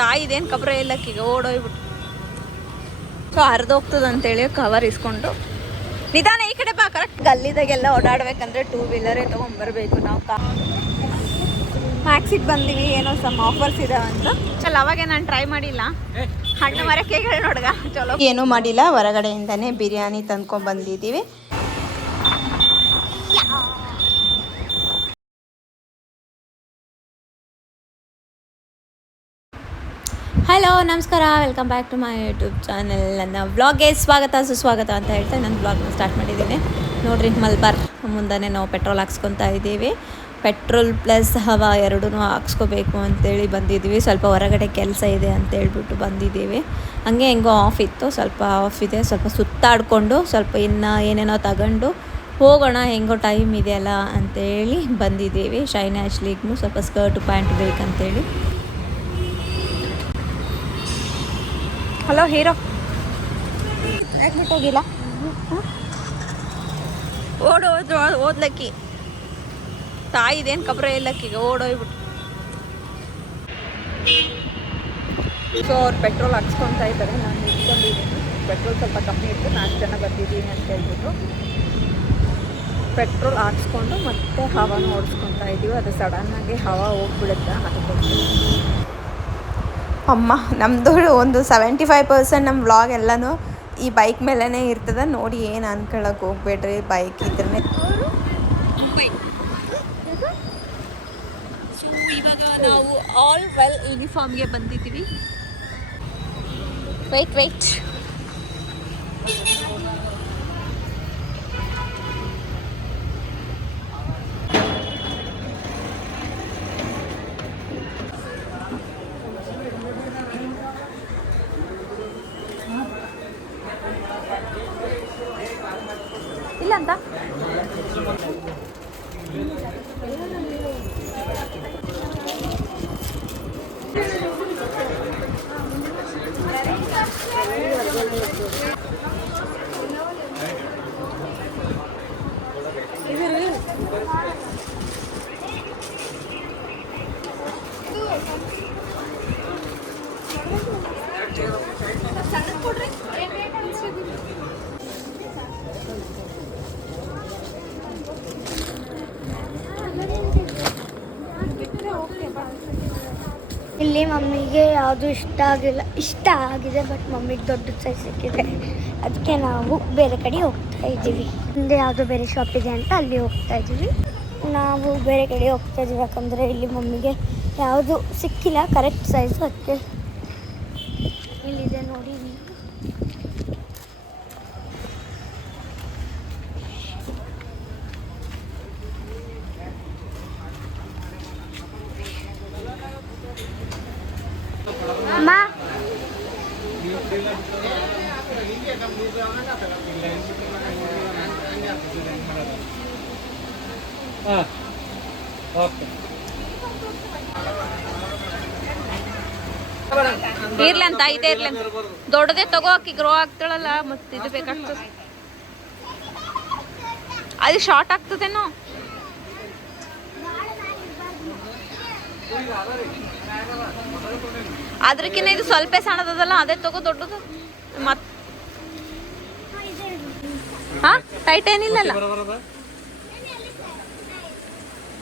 ತಾಯಿದೇನು Kabra ಇಲ್ಲಕ್ಕೀಗ ಓಡೋಗ್ಬಿಟ್ಟು. So ಹರಿದೋಗ್ತದೆ ಅಂತೇಳಿ cover ಇಸ್ಕೊಂಡು ನಿಧಾನ ಈ ಕಡೆ ಬಾ. ಕರೆಕ್ಟ್ ಗಲ್ಲಿದಾಗೆಲ್ಲ ಓಡಾಡ್ಬೇಕಂದ್ರೆ 2 ವೀಲರೇ ತೊಗೊಂಬರ್ಬೇಕು ನಾವು. ಮ್ಯಾಕ್ಸಿಗೆ ಬಂದಿವಿ, ಏನೋ ಸಮ್ ಆಫರ್ಸ್ ಇದಾವೆ ಅಂತ. ಚಲ ಅವಾಗೆ ನಾನು ಟ್ರೈ ಮಾಡಿಲ್ಲ. ಹಣ್ಣು ಮರಕ್ಕೆ ನೋಡ್ಗ ಚಲೋ ಏನೂ ಮಾಡಿಲ್ಲ. ಹೊರಗಡೆಯಿಂದನೇ ಬಿರಿಯಾನಿ ತಂದ್ಕೊಂಡು ಬಂದಿದ್ದೀವಿ. ಹಲೋ ನಮಸ್ಕಾರ, welcome back to my YouTube channel. ನನ್ನ ವ್ಲಾಗ್ಗೆ ಸ್ವಾಗತ ಸುಸ್ವಾಗತ ಅಂತ ಹೇಳ್ತಾ ನಾನು ವ್ಲಾಗ್ನ ಸ್ಟಾರ್ಟ್ ಮಾಡಿದ್ದೀನಿ. ನೋಡಿರಿ, ಮಲ್ಬಾರ್ ಮುಂದೆ ನಾವು ಪೆಟ್ರೋಲ್ ಹಾಕ್ಸ್ಕೊತಾ ಇದ್ದೀವಿ. ಪೆಟ್ರೋಲ್ ಪ್ಲಸ್ ಹವಾ ಎರಡೂ ಹಾಕ್ಸ್ಕೋಬೇಕು ಅಂತೇಳಿ ಬಂದಿದ್ದೀವಿ. ಸ್ವಲ್ಪ ಹೊರಗಡೆ ಕೆಲಸ ಇದೆ ಅಂತೇಳ್ಬಿಟ್ಟು ಬಂದಿದ್ದೀವಿ. ಹಂಗೆ ಹೆಂಗೋ ಆಫ್ ಇತ್ತು, ಸ್ವಲ್ಪ ಆಫ್ ಇದೆ. ಸ್ವಲ್ಪ ಸುತ್ತಾಡಿಕೊಂಡು ಸ್ವಲ್ಪ ಇನ್ನು ಏನೇನೋ ತಗೊಂಡು ಹೋಗೋಣ, ಹೆಂಗೋ ಟೈಮ್ ಇದೆಯಲ್ಲ ಅಂತೇಳಿ ಬಂದಿದ್ದೀವಿ. ಶೈನ್ ಆ್ಯಶ್ಲಿಗೂ ಸ್ವಲ್ಪ ಸ್ಕರ್ಟು ಪ್ಯಾಂಟ್ ಬೇಕಂತೇಳಿ. ಹಲೋ ಹೀರೋ, ಯಾಕೆ ಬಿಟ್ಟು ಹೋಗಿಲ್ಲ? ಓದ್ಲಕ್ಕಿ ತಾಯಿದೇನು ಕಬ್ರ ಇಲ್ಲಕ್ಕೀಗ ಓಡೋಗ್ಬಿಟ್ಟು. ಸೊ ಅವ್ರು ಪೆಟ್ರೋಲ್ ಹಾಕ್ಸ್ಕೊತಾ ಇದ್ದಾರೆ, ನಾನು ನಿಂತ್ಕೊಂಡಿದ್ದೀನಿ. ಪೆಟ್ರೋಲ್ ಸ್ವಲ್ಪ ಕಮ್ಮಿ ಇತ್ತು, 4 ಜನ ಬಂದಿದ್ದೀನಿ ಅಂತ ಹೇಳ್ಬಿಟ್ಟು ಪೆಟ್ರೋಲ್ ಹಾಕ್ಸ್ಕೊಂಡು ಮತ್ತೆ ಹವಾನ ಓಡಿಸ್ಕೊತಾ ಇದ್ದೀವಿ. ಅದು ಸಡನ್ನಾಗಿ ಹವಾ ಹೋಗ್ಬಿಡುತ್ತೆ, ಅದಕ್ಕೋಸ್ಕರ. ಅಮ್ಮ ನಮ್ಮದು ಒಂದು 75% ನಮ್ಮ ವ್ಲಾಗ್ ಎಲ್ಲನೂ ಈ ಬೈಕ್ ಮೇಲೇ ಇರ್ತದೆ. ನೋಡಿ, ಏನು ಅನ್ಕೊಳ್ಳೋಕೆ ಹೋಗ್ಬೇಡ್ರಿ, ಬೈಕ್ ಇದ್ರೆ. ಇವಾಗ ನಾವು ಆಲ್ ವೆಲ್ ಯೂನಿಫಾರ್ಮ್ಗೆ ಬಂದಿದ್ದೀವಿ. ವೆಯ್ಟ್ ಇಲ್ಲ ಅಂತ ಇಲ್ಲಿ ಮಮ್ಮಿಗೆ ಯಾವುದು ಇಷ್ಟ ಆಗಿದೆ, ಬಟ್ ಮಮ್ಮಿಗೆ ದೊಡ್ಡ ಸೈಜ್ ಸಿಕ್ಕಿದೆ. ಅದಕ್ಕೆ ನಾವು ಬೇರೆ ಕಡೆ ಹೋಗ್ತಾ ಇದ್ದೀವಿ. ಮುಂದೆ ಯಾವುದೋ ಬೇರೆ ಶಾಪ್ ಇದೆ ಅಂತ ಅಲ್ಲಿ ಹೋಗ್ತಾ ಇದ್ದೀವಿ. ನಾವು ಬೇರೆ ಕಡೆ ಹೋಗ್ತಾ ಇದ್ದೀವಿ, ಯಾಕಂದರೆ ಇಲ್ಲಿ ಮಮ್ಮಿಗೆ ಯಾವುದು ಸಿಕ್ಕಿಲ್ಲ ಕರೆಕ್ಟ್ ಸೈಜು. ಅದಕ್ಕೆ ಇಲ್ಲಿದೆ ನೋಡಿ. ಅಮ್ಮ ಇರ್ಲಿ ಅಂತ ಇದೆ, ಇರ್ಲಿ ಅಂತ ದೊಡ್ಡದೇ ತಗೋ. ಅಕ್ಕಿ ಗ್ರೋ ಆಗ್ತಾಳಲ್ಲ, ಮತ್ತೆ ಇದು ಬೇಕಾಗ್ತದೆ. ಅದು ಶಾರ್ಟ್ ಆಗ್ತದೇನೋ. ಅದ್ರಕ್ಕಿಂತ ಇದು ಸ್ವಲ್ಪ ಸಣ್ಣದಲ್ಲ, ಅದೇ ತಗೋ ದೊಡ್ಡದು. ಮತ್ ಟೈಟ್ ಏನಿಲ್ಲಲ್ಲ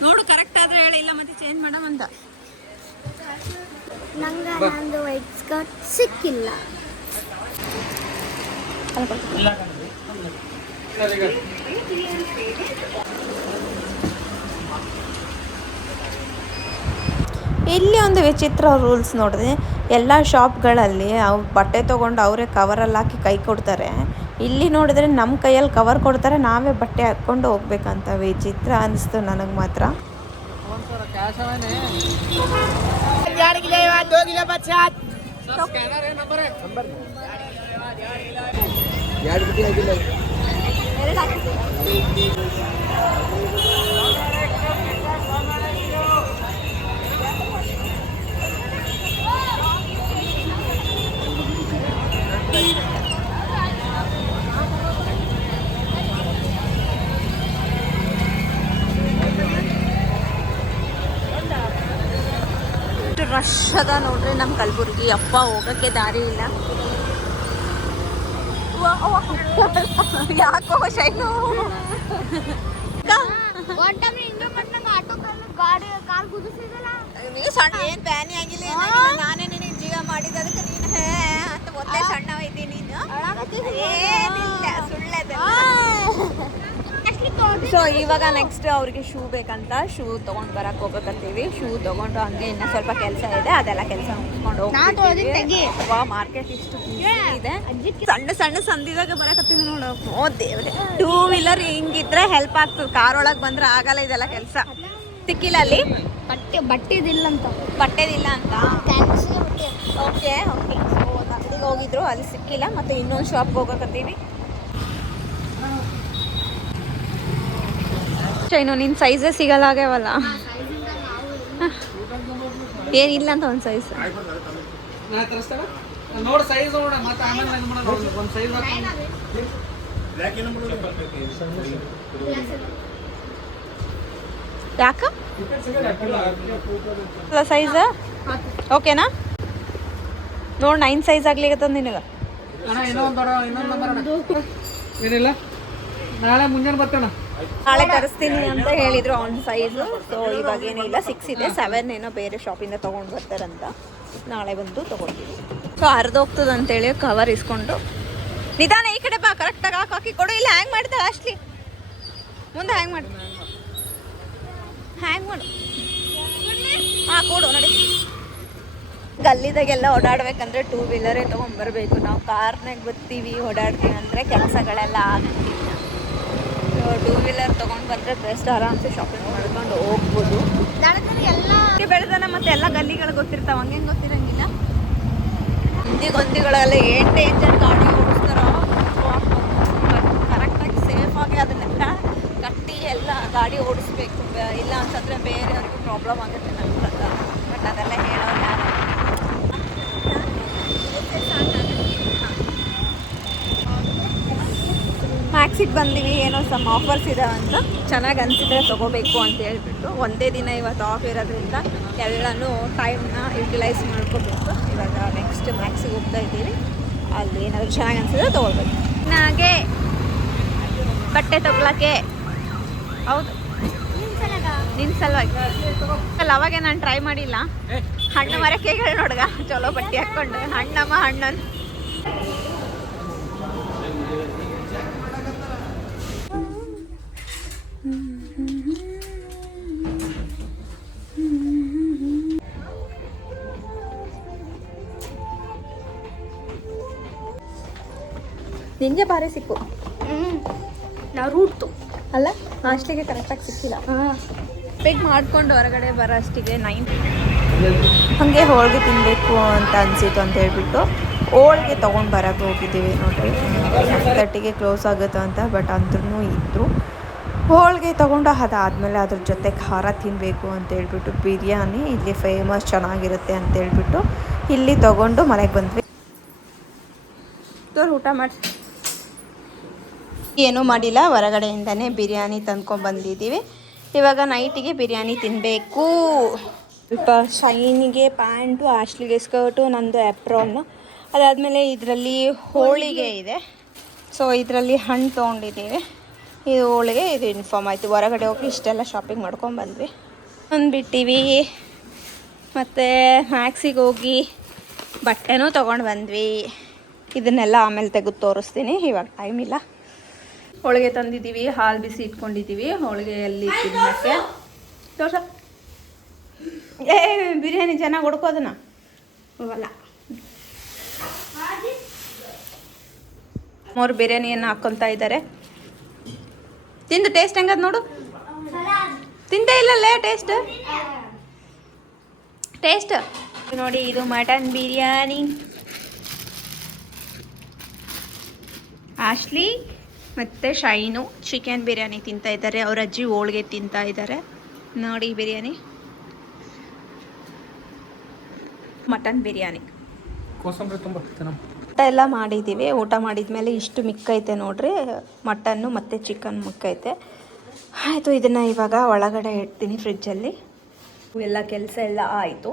ನೋಡು, ಕರೆಕ್ಟ್ ಆದ್ರೆ ಹೇಳಿ, ಇಲ್ಲ ಮತ್ತೆ ಚೇಂಜ್ ಮಾಡಮ್ ಅಂತ. ನಂಗೆ ನಂದು ವೈಟ್ ಸ್ಕರ್ಟ್ ಸಿಕ್ಕಿಲ್ಲ. ಇಲ್ಲಿ ಒಂದು ವಿಚಿತ್ರ ರೂಲ್ಸ್ ನೋಡಿದೆ. ಎಲ್ಲ ಶಾಪ್ಗಳಲ್ಲಿ ಅವ್ರು ಬಟ್ಟೆ ತೊಗೊಂಡು ಅವರೇ ಕವರಲ್ಲಿ ಹಾಕಿ ಕೈ ಕೊಡ್ತಾರೆ. ಇಲ್ಲಿ ನೋಡಿದ್ರೆ ನಮ್ಮ ಕೈಯಲ್ಲಿ ಕವರ್ ಕೊಡ್ತಾರೆ, ನಾವೇ ಬಟ್ಟೆ ಹಾಕ್ಕೊಂಡು ಹೋಗ್ಬೇಕಂತ. ವಿಚಿತ್ರ ಅನಿಸ್ತು ನನಗೆ ಮಾತ್ರ. ರಶ್ ಅದ ನೋಡ್ರಿ ನಮ್ಮ ಕಲಬುರ್ಗಿ. ಅಪ್ಪ ಹೋಗಕ್ಕೆ ದಾರಿ ಇಲ್ಲ. ಯಾಕೋ ಶೈನು ನೀವು ಸಣ್ಣ ಏನ್ ಬ್ಯಾನಿ ಆಗಿಲ್ಲ, ನಾನೇ ನಿನಗೆ ಜೀವ ಮಾಡಿದ ಅದಕ್ಕೆ ನೀನು ಹೇ ಅಂತ ಮೊದಲೇ ಸಣ್ಣ ಐತಿ ನೀನು. ಏನಿಲ್ಲ ಸುಳ್ಳದಲ್ಲ. ಸೊ ಇವಾಗ ನೆಕ್ಸ್ಟ್ ಅವ್ರಿಗೆ ಶೂ ಬೇಕಂತ ಶೂ ತೊಗೊಂಡು ಬರಕ್ಕೆ ಹೋಗ್ಬೇಕಂತೀವಿ. ಶೂ ತೊಗೊಂಡು ಹಂಗೆ ಇನ್ನೂ ಸ್ವಲ್ಪ ಕೆಲಸ ಇದೆ, ಅದೆಲ್ಲ ಕೆಲಸ ಮುಗಿಸ್ಕೊಂಡು ಹೋಗ್ತೀವಿ. ಮಾರ್ಕೆಟ್ ಇಷ್ಟು ಇದೆ, ಸಣ್ಣ ಸಣ್ಣ ಸಂದಿದಾಗ ಬರಕತ್ತೀವಿ ನೋಡು. ಓ ದೇವ್ರೆ, 2 ವೀಲರ್ ಹಿಂಗಿದ್ರೆ ಹೆಲ್ಪ್ ಆಗ್ತದೆ. ಕಾರ್ ಒಳಗೆ ಬಂದ್ರೆ ಆಗಲ್ಲ ಇದೆಲ್ಲ ಕೆಲಸ. ಸಿಕ್ಕಿಲ್ಲ ಅಲ್ಲಿ ಬಟ್ಟೆದಿಲ್ಲ ಅಂತ ಓಕೆ ಓಕೆ. ಸೊ ಅಂಗಡಿಗೆ ಹೋಗಿದ್ರು, ಅಲ್ಲಿ ಸಿಕ್ಕಿಲ್ಲ. ಮತ್ತೆ ಇನ್ನೊಂದು ಶಾಪ್ಗೆ ಹೋಗಕತ್ತೀವಿ. ಚೈನು ನಿನ್ನ ಸೈಜೇ ಸಿಗಲ್ಲ ಆಗ್ಯಾವಲ್ಲ. ಏನಿಲ್ಲ ಅಂತ ಒಂದು ಸೈಜ್ ನೋಡಿ ಸೈಜ್ ನೋಡ ಮತ್ತೆ ಆಮೇಲೆ ಒಂದು ಸೈಜ್ ಯಾಕ ಸೈಜ್ ಓಕೆನಾ? ನೋಡಿ 9 ಸೈಜ್ ಆಗ್ಲಿಕ್ಕತ್ತದ ನಿನಗೆ. ಏನಿಲ್ಲ, ನಾಳೆ ಮುಂಜಾನೆ ಬರ್ತೇಣ. ನಾಳೆ ತರಿಸ್ತೀನಿ ಅಂತ ಹೇಳಿದ್ರು ಆನ್ ಸೈಜು. ಸೊ ಇವಾಗ ಏನಿಲ್ಲ, 6 ಇದೆ, 7 ಏನೋ ಬೇರೆ ಶಾಪಿಂದ ತೊಗೊಂಡು ಬರ್ತಾರಂತ. ನಾಳೆ ಬಂದು ತೊಗೊಳ್ತೀವಿ. ಸೊ ಅರ್ಧೋಗ್ತದೆ ಅಂತೇಳಿ ಕವರ್ ಇಸ್ಕೊಂಡು ನಿಧಾನ ಈ ಕಡೆ ಬಾ, ಕರೆಕ್ಟಾಗಿ ಹಾಕಿ ಕೊಡು. ಇಲ್ಲ ಹ್ಯಾಂಗ್ ಮಾಡ್ತಾರೆ ಅಷ್ಟಲಿ ಮುಂದೆ ಹ್ಯಾಂಗ್ ಮಾಡು, ಹ್ಯಾಂಗ್ ಮಾಡು. ಹಾಂ ಕೊಡು ನೋಡಿ. ಗಲ್ಲಿದಾಗೆಲ್ಲ ಓಡಾಡ್ಬೇಕಂದ್ರೆ 2 ವೀಲರೇ ತೊಗೊಂಡ್ಬರ್ಬೇಕು. ನಾವು ಕಾರ್ನಾಗ ಬರ್ತೀವಿ ಓಡಾಡ್ತೀವಿ ಅಂದರೆ ಕೆಲಸಗಳೆಲ್ಲ ಆಗ್ತಿಲ್ಲ. 2 ವೀಲರ್ ತೊಗೊಂಡು ಬಂದರೆ ಬೆಸ್ಟ್. ಆರಾಮ್ಸೆ ಶಾಪಿಂಗ್ ಮಾಡ್ಕೊಂಡು ಹೋಗ್ಬೋದು. ಬೆಳೆದನ ಮತ್ತೆ ಎಲ್ಲ ಗಲ್ಲಿಗಳು ಗೊತ್ತಿರ್ತಾವೆ, ಹಂಗೇನು ಗೊತ್ತಿರಂಗಿಲ್ಲ. ಗೊಂದಿಗಳೆಲ್ಲ ಏನು ಡೇಂಜರ್ ಗಾಡಿ ಓಡಿಸ್ತಾರೋ. ಕರೆಕ್ಟಾಗಿ ಸೇಫಾಗಿ ಅದನ್ನೆಲ್ಲ ಕಟ್ಟಿ ಎಲ್ಲ ಗಾಡಿ ಓಡಿಸ್ಬೇಕು. ಇಲ್ಲ ಅಂತಂದರೆ ಬೇರೆಯವ್ರಿಗೂ ಪ್ರಾಬ್ಲಮ್ ಆಗುತ್ತೆ ನನ್ನ ಪ್ರಕಾರ. ಬಟ್ ಅದೆಲ್ಲ ಹೇಳೋರು ಯಾರು. ಮ್ಯಾಕ್ಸಿಗೆ ಬಂದೀವಿ, ಏನೋ ಸಮ್ ಆಫರ್ಸ್ ಇದಾವೆ ಅಂತ. ಚೆನ್ನಾಗಿ ಅನಿಸಿದ್ರೆ ತೊಗೋಬೇಕು ಅಂತ ಹೇಳ್ಬಿಟ್ಟು. ಒಂದೇ ದಿನ ಇವತ್ತು ಆಫ್ ಇರೋದ್ರಿಂದ ಎಲ್ಲನೂ ಟೈಮ್ನ ಯುಟಿಲೈಸ್ ಮಾಡ್ಕೋಬೇಕು. ಇವಾಗ ನೆಕ್ಸ್ಟ್ ಮ್ಯಾಕ್ಸಿಗೆ ಹೋಗ್ತಾ ಇದ್ದೀವಿ. ಅಲ್ಲಿ ಏನಾದರೂ ಚೆನ್ನಾಗಿ ಅನಿಸಿದ್ರೆ ತೊಗೊಳ್ಬೇಕು. ಹಾಗೆ ಬಟ್ಟೆ ತೊಗೊಳಕ್ಕೆ. ಹೌದು, ನಿನ್ನ ಸಲುವಾಗಿ ಅಲ್ಲ. ಅವಾಗೆ ನಾನು ಟ್ರೈ ಮಾಡಿಲ್ಲ. ಹಣ್ಣು ಮರಕ್ಕೆ ಹೇಳಿ ನೋಡ್ಗ ಚಲೋ ಬಟ್ಟೆ ಹಾಕ್ಕೊಂಡು ಹಣ್ಣಮ್ಮ ಹಣ್ಣನ್ನು. ನಿಂಗೆ ಬಾರಿ ಸಿಕ್ಕು. ನಾವು ರೂಟ್ತು ಅಲ್ಲ, ಅಷ್ಟಿಗೆ ಕರೆಕ್ಟಾಗಿ ಸಿಕ್ಕಿಲ್ಲ. ಪಿಕ್ ಮಾಡ್ಕೊಂಡು ಹೊರಗಡೆ ಬರೋ ಅಷ್ಟಿಗೆ 9. ಹಾಗೆ ಹೋಳಿಗೆ ತಿನ್ನಬೇಕು ಅಂತ ಅನಿಸಿತು ಅಂತ ಹೇಳ್ಬಿಟ್ಟು ಹೋಳಿಗೆ ತೊಗೊಂಡು ಬರೋಕ್ಕೆ ಹೋಗಿದ್ದೀವಿ ನೋಡಿರಿ. 9:30ಗೆ ಕ್ಲೋಸ್ ಆಗುತ್ತೆ ಅಂತ. ಬಟ್ ಅಂದ್ರೂ ಇದ್ದರು. ಹೋಳಿಗೆ ತೊಗೊಂಡು ಅದಾದಮೇಲೆ ಅದ್ರ ಜೊತೆ ಖಾರ ತಿನ್ನಬೇಕು ಅಂತ ಹೇಳ್ಬಿಟ್ಟು ಬಿರಿಯಾನಿ ಇಲ್ಲಿ ಫೇಮಸ್, ಚೆನ್ನಾಗಿರುತ್ತೆ ಅಂತ ಹೇಳ್ಬಿಟ್ಟು ಇಲ್ಲಿ ತೊಗೊಂಡು ಮನೆಗೆ ಬಂದ್ವಿ. ಊಟ ಮಾಡಿ ಏನೂ ಮಾಡಿಲ್ಲ, ಹೊರಗಡೆಯಿಂದನೇ ಬಿರಿಯಾನಿ ತಂದ್ಕೊಂಡ್ಬಂದಿದ್ದೀವಿ. ಇವಾಗ ನೈಟಿಗೆ ಬಿರಿಯಾನಿ ತಿನ್ನಬೇಕು. ಸ್ವಲ್ಪ ಶೈನಿಗೆ ಪ್ಯಾಂಟು, ಆಶ್ಲಿಗೆ ಸ್ಕರ್ಟು, ನಂದು ಎಪ್ರಾನು. ಅದಾದಮೇಲೆ ಇದರಲ್ಲಿ ಹೋಳಿಗೆ ಇದೆ. ಸೊ ಇದರಲ್ಲಿ ಹಣ್ಣು ತೊಗೊಂಡಿದ್ದೀವಿ. ಇದು ಹೋಳಿಗೆ, ಇದು ಯೂನಿಫಾರ್ಮ್ ಆಯಿತು. ಹೊರಗಡೆ ಹೋಗಿ ಇಷ್ಟೆಲ್ಲ ಶಾಪಿಂಗ್ ಮಾಡ್ಕೊಂಡ್ಬಂದ್ವಿ. ಬಂದುಬಿಟ್ಟಿವಿ. ಮತ್ತು ಮ್ಯಾಕ್ಸಿಗೆ ಹೋಗಿ ಬಟ್ಟೆನೂ ತೊಗೊಂಡು ಬಂದ್ವಿ. ಇದನ್ನೆಲ್ಲ ಆಮೇಲೆ ತೆಗೆದು ತೋರಿಸ್ತೀನಿ, ಇವಾಗ ಟೈಮ್ ಇಲ್ಲ. ಹೋಳಿಗೆ ತಂದಿದ್ದೀವಿ, ಹಾಲು ಬಿಸಿ ಇಟ್ಕೊಂಡಿದ್ದೀವಿ. ಹೋಳಿಗೆಯಲ್ಲಿ ತಿನ್ನೋಕ್ಕೆ ತೋರ್ಸ. ಬಿರಿಯಾನಿ ಚೆನ್ನಾಗಿ ಹೊಡ್ಕೋದನ್ನ ಹೋಗಲ್ಲ. ಮೂರು ಬಿರಿಯಾನಿಯನ್ನು ಹಾಕ್ಕೊತಾ ಇದ್ದಾರೆ. ತಿಂದು ಟೇಸ್ಟ್ ಹೆಂಗದ ನೋಡು. ತಿಂದೇ ಇಲ್ಲಲ್ಲೇ ಟೇಸ್ಟ್ ನೋಡಿ. ಇದು ಮಟನ್ ಬಿರಿಯಾನಿ. ಆಶ್ಲಿ ಮತ್ತು ಶೈನು ಚಿಕನ್ ಬಿರಿಯಾನಿ ತಿಂತಾ ಇದ್ದಾರೆ. ಅವ್ರ ಅಜ್ಜಿ ಹೋಳಿಗೆ ತಿಂತಾ ಇದ್ದಾರೆ. ನೋಡಿ ಬಿರಿಯಾನಿ, ಮಟನ್ ಬಿರಿಯಾನಿ. ಊಟ ಎಲ್ಲ ಮಾಡಿದ್ದೀವಿ. ಊಟ ಮಾಡಿದ್ಮೇಲೆ ಇಷ್ಟು ಮಿಕ್ಕೈತೆ ನೋಡ್ರಿ, ಮಟನ್ನು ಮತ್ತು ಚಿಕನ್ ಮಿಕ್ಕೈತೆ. ಆಯಿತು, ಇದನ್ನು ಇವಾಗ ಒಳಗಡೆ ಇಡ್ತೀನಿ ಫ್ರಿಜ್ಜಲ್ಲಿ. ಎಲ್ಲ ಕೆಲಸ ಎಲ್ಲ ಆಯಿತು.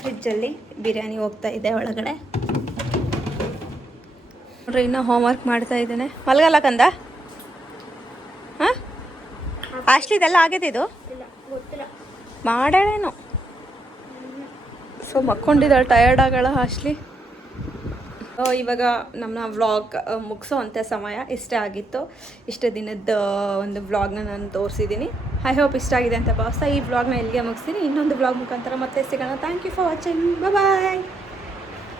ಫ್ರಿಜ್ಜಲ್ಲಿ ಬಿರಿಯಾನಿ ಹೋಗ್ತಾ ಇದೆ ಒಳಗಡೆ. ನೋಡ್ರಿ ಇನ್ನೂ ಹೋಮ್ವರ್ಕ್ ಮಾಡ್ತಾ ಇದ್ದೇನೆ. ಮಲ್ಗಲ್ಲ ಕಂದ? ಹಾಂ ಆಶ್ಲಿದೆಲ್ಲ ಆಗೈತೆ ಇದು ಮಾಡೇಳೇನು. So ಮಕ್ಕೊಂಡಿದ್ದಾಳೆ, tired ಆಗಳ ಆಶ್ಲಿ. ಇವಾಗ ನಮ್ಮ ವ್ಲಾಗ್ ಮುಗಿಸೋ ಅಂಥ ಸಮಯ ಇಷ್ಟ ಆಗಿತ್ತು. ಇಷ್ಟು ದಿನದ ಒಂದು ವ್ಲಾಗ್ನ ನಾನು ತೋರಿಸಿದ್ದೀನಿ. ಐ ಹೋಪ್ ಇಷ್ಟ ಆಗಿದೆ ಅಂತ ಭಾವಿಸ್ತಾ ಈ ವ್ಲಾಗ್ನ ಇಲ್ಲಿಗೆ ಮುಗಿಸ್ತೀನಿ. ಇನ್ನೊಂದು ವ್ಲಾಗ್ ಮುಖಾಂತರ ಮತ್ತೆ ಸಿಗೋಣ. Thank you for watching. Bye.